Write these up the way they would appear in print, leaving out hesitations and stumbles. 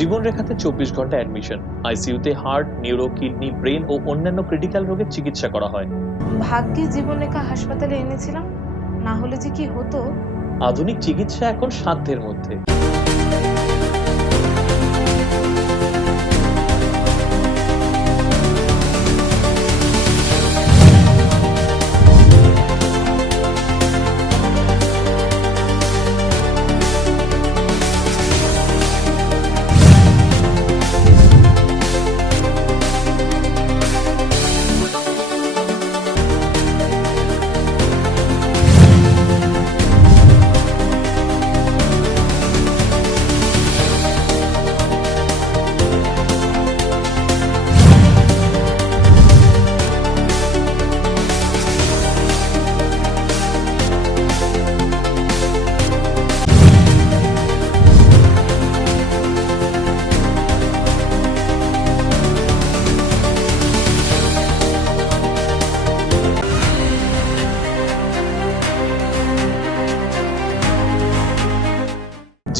জীবনরেখাতে 24 ঘন্টা অ্যাডমিশন। আইসিইউতে heart, neuro, kidney, brain ও অন্যান্য ক্রিটিক্যাল রোগের চিকিৎসা করা হয়। ভাগ্যে জীবনরেখা হাসপাতালে এনেছিলাম, না হলে যে কি হতো। আধুনিক চিকিৎসা এখন সাধ্যের মধ্যে।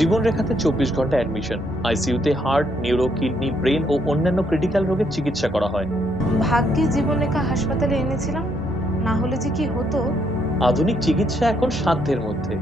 জীবনরেখাতে 24 ঘন্টা অ্যাডমিশন। আইসিইউতে হার্ট, নিউরো, কিডনি, ব্রেন ও অন্যান্য ক্রিটিক্যাল রোগের চিকিৎসা করা হয়। ভাগ্যে জীবনরেখা হাসপাতালে এনেছিলাম, না হলে যে কি হতো। আধুনিক চিকিৎসা এখন সাধ্যের মধ্যে।